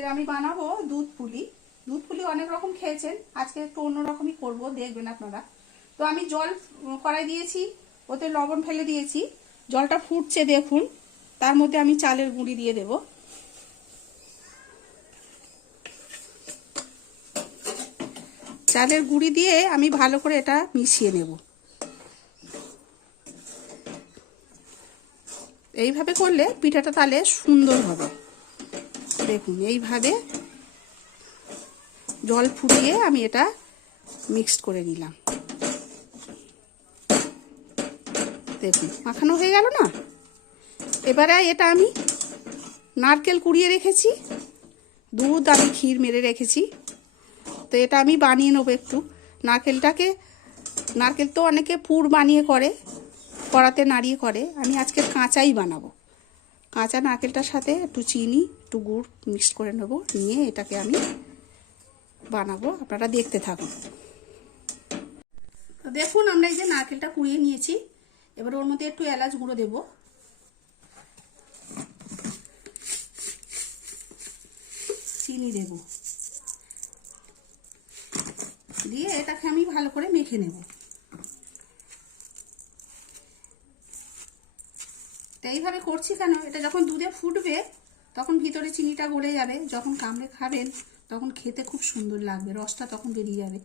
আজকে আমি বানাবো দুধ পুলি। দুধ পুলি অনেক রকম খেয়েছেন, আজকে একটু অন্যরকমই করব, দেখবেন আপনারা। তো আমি জল কড়াই দিয়েছি, ওতে লবণ ফেলে দিয়েছি, জলটা ফুটছে দেখুন, তার মধ্যে আমি চালের গুঁড়ি দিয়ে দেব। চালের গুঁড়ি দিয়ে আমি ভালো করে এটা মিশিয়ে নেব। এইভাবে করলে পিঠাটা তাহলে সুন্দর হবে। দেখুন এইভাবে জল ফুটিয়ে আমি এটা মিক্সড করে নিলাম। দেখুন, মাখানো হয়ে গেল না? এবারে এটা আমি নারকেল কুড়িয়ে রেখেছি, দুধ আমি ক্ষীর মেরে রেখেছি। তো এটা আমি বানিয়ে নেব একটু। নারকেলটাকে, নারকেল তো অনেকে পুর বানিয়ে করে, কড়াতে নাড়িয়ে করে। আমি আজকে কাঁচাই বানাবো। কাঁচা নারকেলটার সাথে একটু চিনি, একটু গুড় মিক্সড করে নেব, নিয়ে এটাকে আমি বানাবো। আপনারা দেখতে থাকুন। দেখুন, আমরা এই যে নারকেলটা কুড়িয়ে নিয়েছি। এবার ওর মধ্যে একটু এলাচ গুঁড়ো দেব। চিনি দেব। দিয়ে এটাকে আমি ভালো করে মেখে নেব। তো এইভাবে করছি কেন? এটা যখন দুধে ফুটবে, তখন ভিতরে চিনিটা গলে যাবে। যখন কামড়ে খাবেন, তখন খেতে খুব সুন্দর লাগবে, রসটা তখন বেরিয়ে যাবে।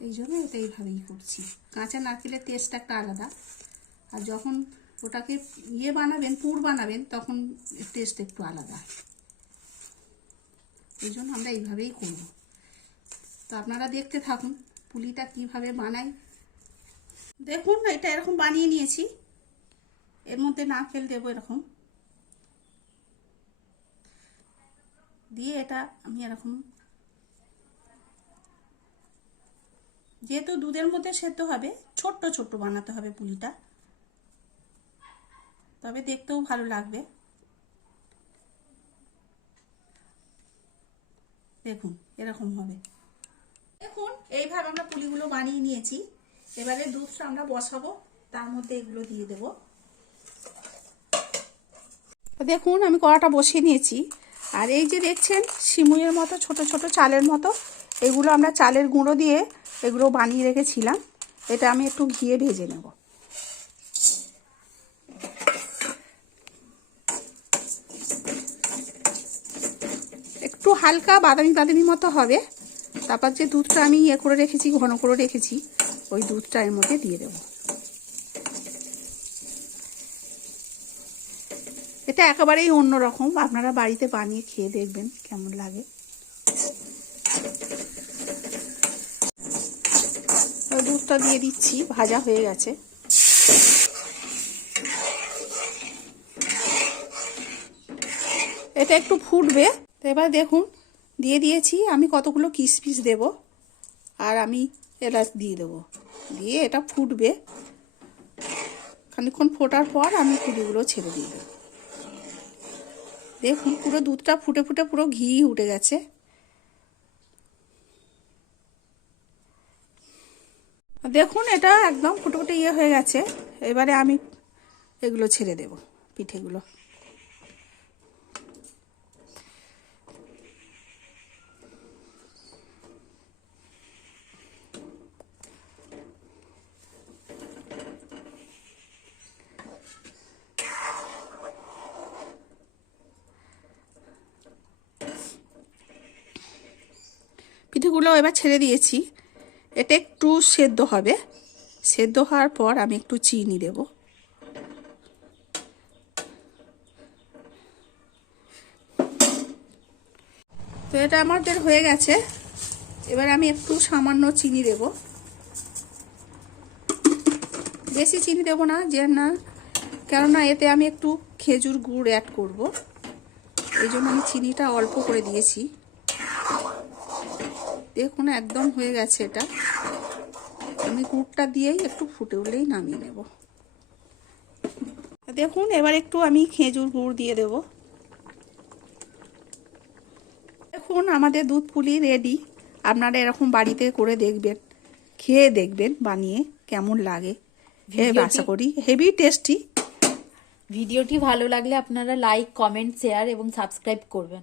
এই জন্য এটা এইভাবেই করছি। কাঁচা নারকেলের টেস্টটা একটা আলাদা। আর যখন ওটাকে ইয়ে বানাবেন, পুর বানাবেন, তখন টেস্ট একটু আলাদা। এই জন্য আমরা এইভাবেই করব। তো আপনারা দেখতে থাকুন, পুলিটা কীভাবে বানাই দেখুন, এটা এরকম বানিয়ে নিয়েছি। এর মধ্যে না নারকেল দেবো এরকম। দিয়ে এটা আমি এরকম যেহেতু দুধের মধ্যে সেদ্ধ হবে, ছোট্ট ছোট্ট বানাতে হবে পুলিটা। তবে দেখতেও ভালো লাগবে। দেখুন, এরকম হবে। দেখুন, এইভাবে আমরা পুলিগুলো বানিয়ে নিয়েছি। এবারে দুধটা আমরা বসাবো, তার মধ্যে এগুলো দিয়ে দেব। দেখুন, আমি কড়াটা বসিয়ে নিয়েছি। আর এই যে দেখছেন সিমুইয়ের মতো, ছোট ছোট চালের মতো, এগুলো আমরা চালের গুঁড়ো দিয়ে এগুলো বানিয়ে রেখেছিলাম। এটা আমি একটু ঘিয়ে ভেজে নেব। একটু হালকা বাদামি বাদামি মতো হবে। তারপর যে দুধটা আমি ইয়ে করে রেখেছি, ঘন করে রেখেছি, ওই দুধটা এর মধ্যে দিয়ে দেবো। এটা একেবারেই অন্যরকম। আপনারা বাড়িতে বানিয়ে খেয়ে দেখবেন কেমন লাগে। দুধটা দিয়ে দিচ্ছি, ভাজা হয়ে গেছে। এটা একটু ফুটবে। তো এবার দেখুন, দিয়ে দিয়েছি, আমি কতগুলো কিশমিশ দেব আর আমি এলাচ দিয়ে দেবো। দিয়ে এটা ফুটবে। খানিক্ষণ ফোটার পর আমি পুরিগুলো ছেড়ে দিয়ে দেবো। দেখুন, পুরো দুধটা ফুটে ফুটে পুরো ঘি উঠে গেছে। দেখুন, এটা একদম ফুটে ফুটে ইয়ে হয়ে গেছে। এবারে আমি এগুলো ছেড়ে দেব, পিঠেগুলো। পিঠেগুলো এবার ছেড়ে দিয়েছি। এটা একটু সেদ্ধ হবে। সেদ্ধ হওয়ার পর আমি একটু চিনি দেব। তো এটা আমাদের হয়ে গেছে। এবার আমি একটু সামান্য চিনি দেব। বেশি চিনি দেব না, যে না, কেননা এতে আমি একটু খেজুর গুড় অ্যাড করব। এই জন্য আমি চিনিটা অল্প করে দিয়েছি। দেখুন একদম হয়ে গেছে এটা। আমি গুড়টা দিয়েই একটু ফুটে উঠলেই নামিয়ে নেব। দেখুন এবার একটু আমি খেজুর গুড় দিয়ে দেব। দেখুন আমাদের দুধ পুলি রেডি আপনারা এরকম বাড়িতে করে দেখবেন খেয়ে দেখবেন বানিয়ে কেমন লাগে। আশা করি হেভি টেস্টি ভিডিওটি ভালো লাগলে আপনারা লাইক কমেন্ট শেয়ার এবং সাবস্ক্রাইব করবেন।